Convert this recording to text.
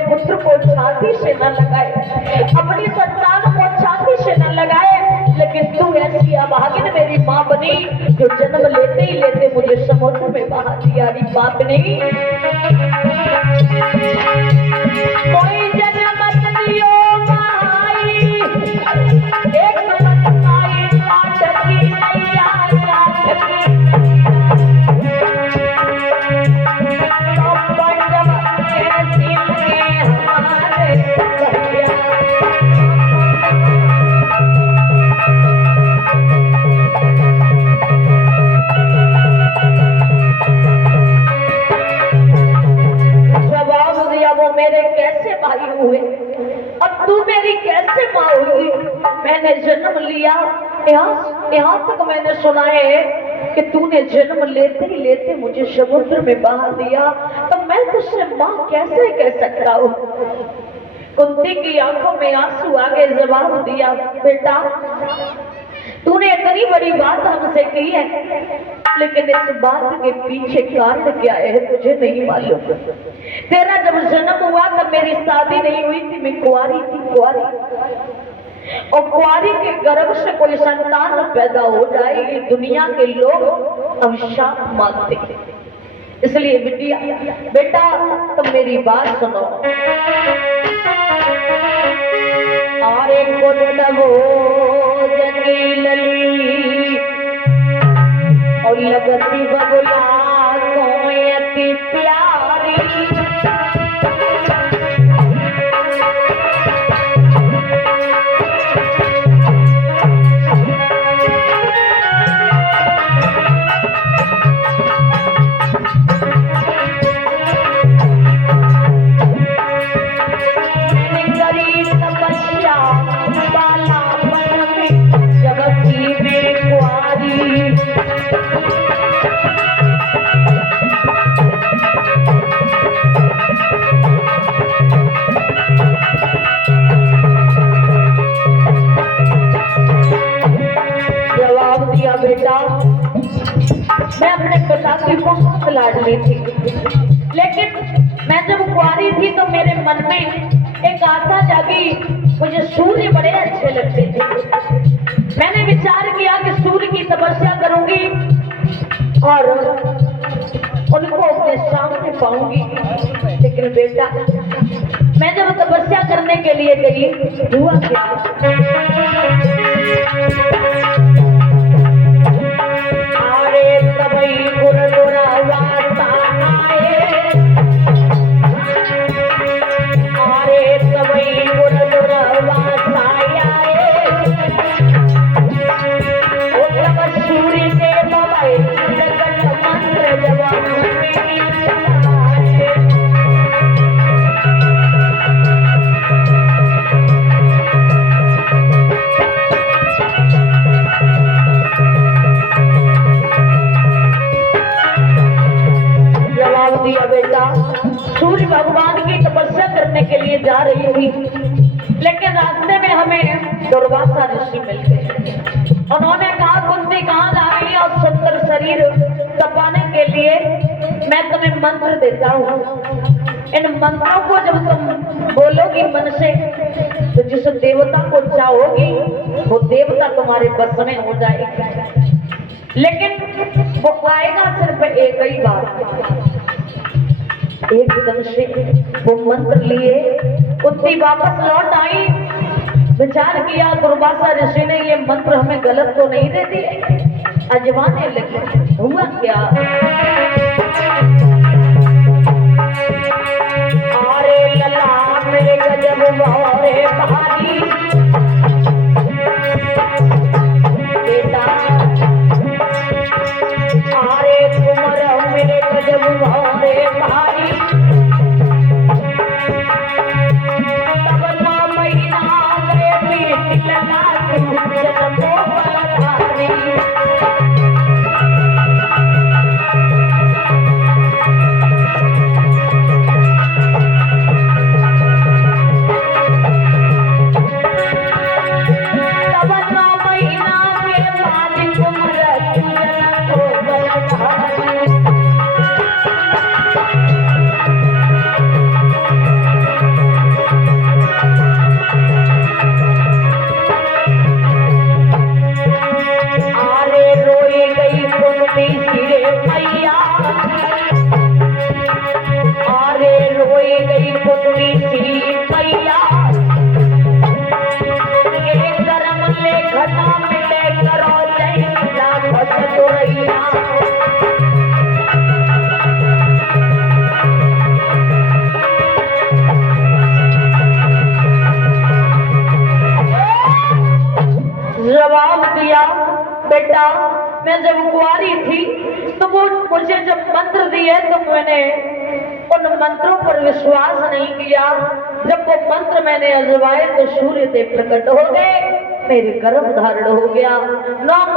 पुत्र को छाती से न लगाए, अपनी संतान को छाती से न लगाए, लेकिन तू ऐसी अभागिन मेरी माँ बनी जो जन्म लेते ही लेते मुझे समुद्र में बहा दिया। री बाप नहीं कोई जन्म दियो माई, एक मत माई काटकी नैया काटकी, तो पंडव ऐसी लगे हमारे भैया। मेरे कैसे भाई हुए और तू मेरी कैसे माँ हुई? मैंने जन्म लिया, यहाँ तक मैंने सुना है कि तूने जन्म लेते ही लेते मुझे समुद्र में बहा दिया, तो मैं तुझसे माँ कैसे कह सकता हूँ? कुंती की आंखों में आंसू आगे जवाब दिया, बेटा तूने इतनी बड़ी बात हमसे की है, लेकिन इस बात के पीछे कारण क्या है तुझे नहीं मालूम। तेरा जब जन्म हुआ तब मेरी शादी नहीं हुई थी, मैं कुंवारी थी, कुंवारी। और कुंवारी के गर्भ से कोई संतान पैदा हो जाए ये दुनिया के लोग अभिशाप मानते हैं। इसलिए बिटिया बेटा तुम मेरी बात सुनो। आरे गुणवो जगी लली और लगती बबुला कोयती प्यारी, मैं अपने पिता की बहुत लाडली थी, लेकिन मैं जब कुंवारी थी तो मेरे मन में एक आशा जागी, मुझे सूर्य बड़े अच्छे लगते थे। मैंने विचार किया कि सूर्य की तपस्या करूंगी और उनको अपने सामने पाऊंगी। लेकिन बेटा मैं जब तपस्या करने के लिए गई हुआ क्या, सूर्य भगवान की तपस्या करने के लिए जा रही थी, लेकिन रास्ते में हमें दुर्वासा ऋषि मिल गए। उन्होंने कहा कुंती कहाँ जा रही है और सुंदर शरीर तपाने के लिए मैं तुम्हें मंत्र देता हूँ। इन मंत्रों को जब तुम बोलोगी मन से तो जिस देवता को चाहोगी वो देवता तुम्हारे बस में हो जाएगा, लेकिन वो आएगा सिर्फ एक ही बार। एकदम से वो मंत्र लिए कुंती वापस लौट आई। विचार किया दुर्वासा ऋषि ने ये मंत्र हमें गलत तो नहीं दे दिए, अजमाने लगे। हुआ क्या, अरे लला मेरे गजब मोरे भारी बेटा, अरे कुमर मेरे गजब मोरे भारी, तब ना महीना गए पीठ लला जन्मो बलधारी। दिया, बेटा मैं जब कुंवारी थी तो वो मुझे जब मंत्र दिए तो मैंने उन मंत्रों पर विश्वास नहीं किया। जब वो मंत्र मैंने अजवाए तो सूर्य देव प्रकट हो गए, मेरे गर्भ धारण हो गया। 9